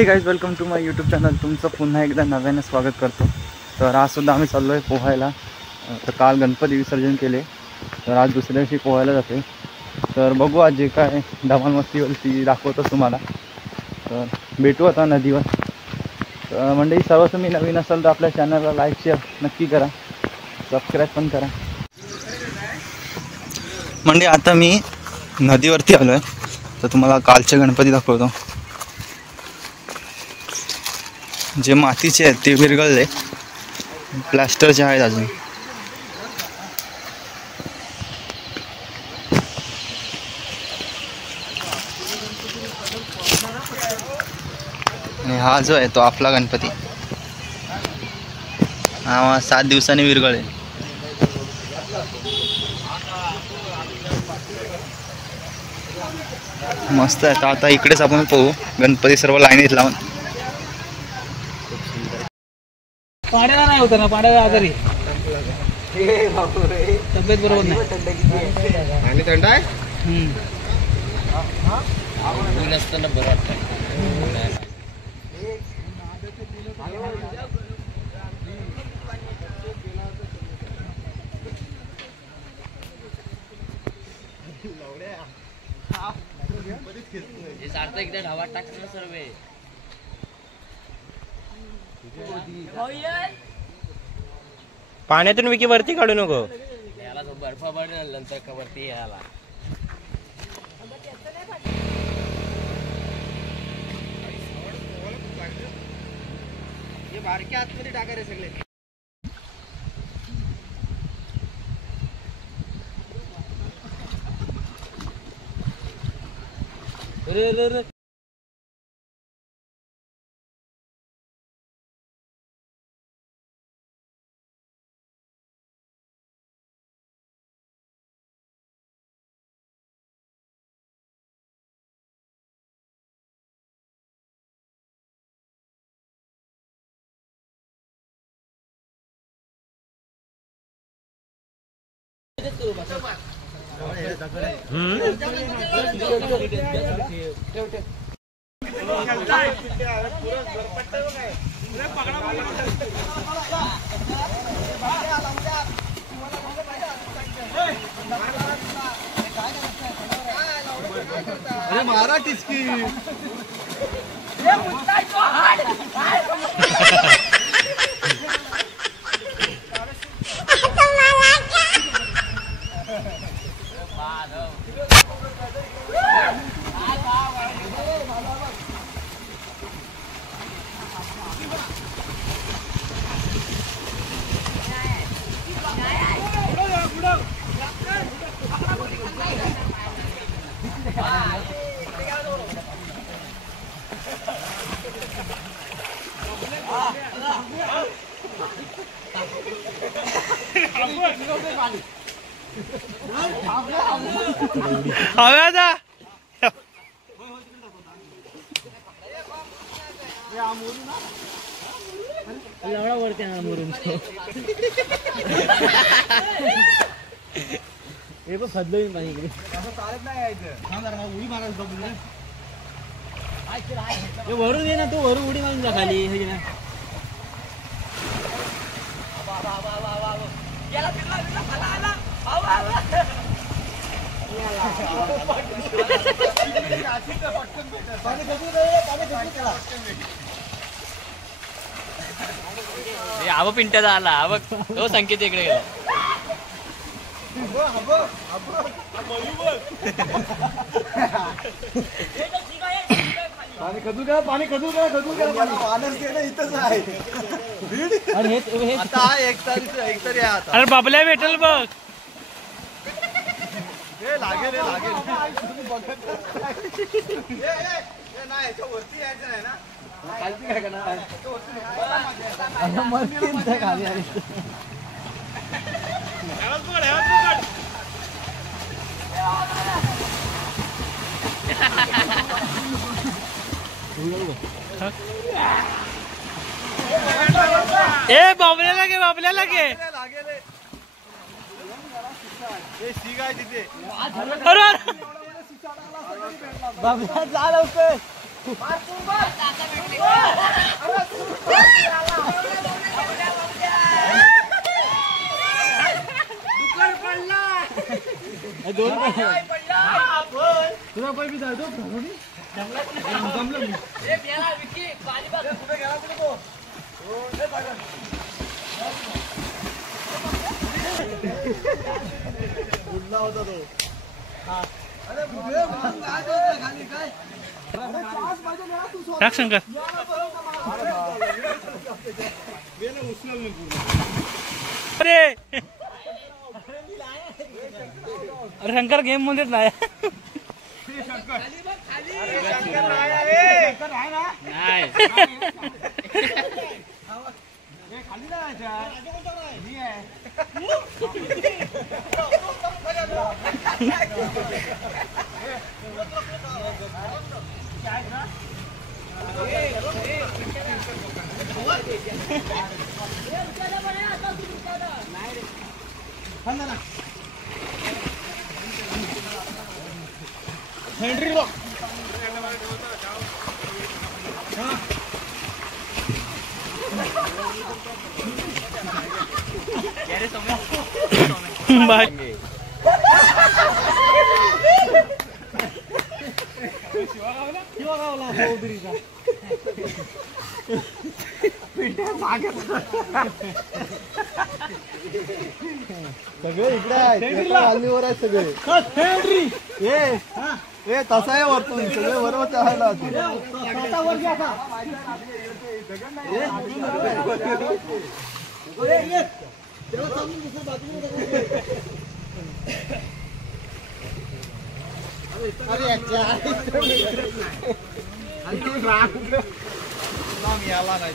Guys welcome to my YouTube channel. तुमचं पुन्हा एकदा नव्याने स्वागत करतो। तर आज सुद्धा आम्ही चाललो आहे पोहायला। तर काल गणपती विसर्जन केले, तर आज दुसऱ्या दिवशी पोहायला जाते। तर बघू आज जे काय धमाल मस्तीवरती दाखवतो तुम्हाला। तर भेटू आता नदीवर। तर मंडळी, सर्व तुम्ही नवीन असाल तर आपल्या चॅनलला लाईक शेअर नक्की करा, सबस्क्राईब पण करा। मंडळी आता मी नदीवरती आलो आहे, तर तुम्हाला कालचे गणपती दाखवतो। जे मातीचे आहेत ते विरघळले, प्लास्टरचे आहेत अजून। आणि हा जो आहे तो आपला गणपती, हा 7 दिवसांनी विरघळे। मस्त आहे। तर आता इकडेच आपण पोहू, गणपती सर्व लाईनीत लावून। पाण्याला नाही होतं ना, पाण्याला आजारी तब्येत बरोबर नाही। आणि थंड आहे नसताना बरं वाटतं। एकदा ढावात टाकणार सर्व पाण्यातून विकी वरती काढू नको, याला तो बर्फ पडेल नंतर का वरती यायला। हे बारक्या आतमध्ये टाकायचे सगळे। अरे मारा टिचकी। लवडा वरती मरून हे पण फदलं पाणी इकडे चालत नाही यायचं, उडी मारायला वरून ये ना, तू वरून उडी मारून जा खाली। हे ना आव पिंट्याचा आला, आव तो संकेत इकडे गेला। पाणी कधू द्या, पाणी कधू द्या, कधू द्या। पाण्याच गेलं इथंच आहे। अरे आता हा एक तरी आहे आता। अरे बाबल्या भेटेल बघ। हे लागेल, हे लागेल। नाही वरती यायचं नाही ना, खालती काय करणार? खाली आली ए बाबल्या लागे, बाबल्या लागे। तिथे अरे बाबल्या जा लवकर। तुला पैकी जायचो जमलं कुठला होता तो टाक शंकर अरे अरे शंकर गेम मध्येच नाही बाय सगळे इकडे आहेत हल्लीवर आहेत सगळे ए तसा आहे वरतून सगळे बरोबर चढायला याला नाही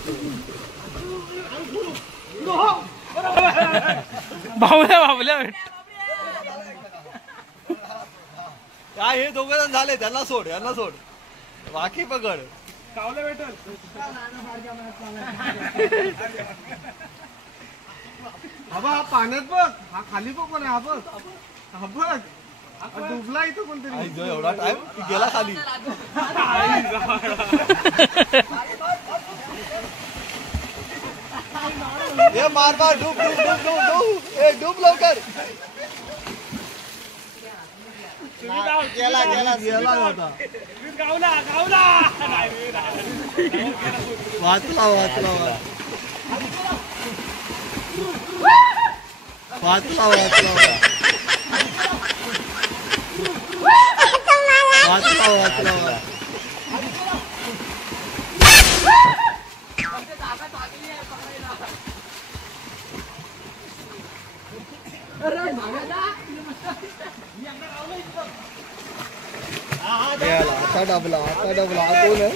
बाहुल्या काय हे दोघ जण झाले त्यांना सोड यांना सोड बाकी पकड कावलं भेटल हा पाण्यात बघ हा खाली बघ पण हा बघ हा बघ डुबला इथं कोणतरी एवढा टाइम गेला खाली हे मार मार डूब डूब डूब डूब डूब ए डूब लवकर गेला गेला गेला होता वाचला वाचला वाचला वाचला वाचला वाचला आता डबला कोण आहे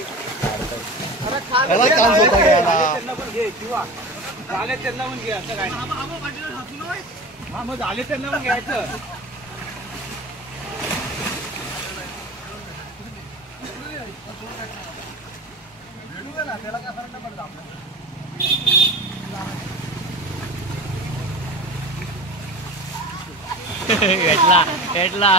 याला चान्स होता घ्यायला झाले त्यांना पण घे असं काय हा मग झाले त्यांना पण घ्यायचं त्याला काय फरक पडला भेटला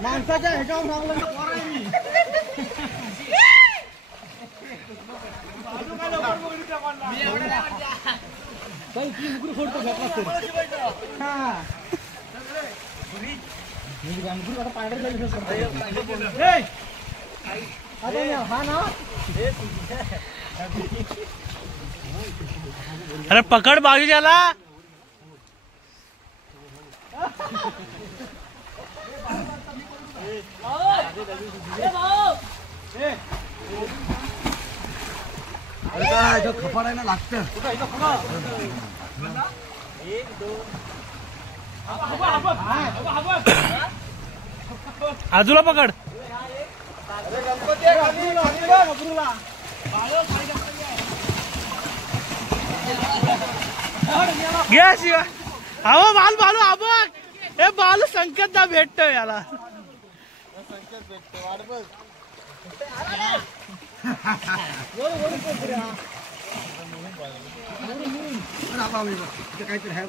माणसाच्या ह्याच्यावर हा ना अरे पकड बाजूच्याला. खपाडायला लागतं. आजूला पकड. घ्या शिवा. अहो बाल बालू आबक. हे बालू संकेत दा भेटतो याला. काहीतरी आहे.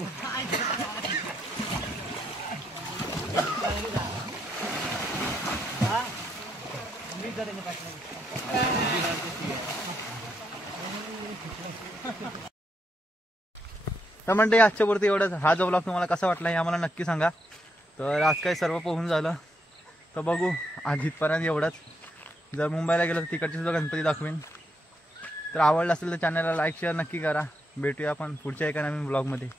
तर मंडळी आजच्या पुरती एवढंच. हा जो ब्लॉग तुम्हाला कसा वाटला हे आम्हाला नक्की सांगा. तर आज काही सर्व पोहून झालं तर बघू आज इथपर्यंत एवढंच. जर मुंबईला गेलो तर तिकडचे सुद्धा गणपती दाखवेन. तर आवडलं असेल तर चॅनलला लाईक शेअर नक्की करा. भेटूया आपण पुढच्या एका नवीन ब्लॉगमध्ये.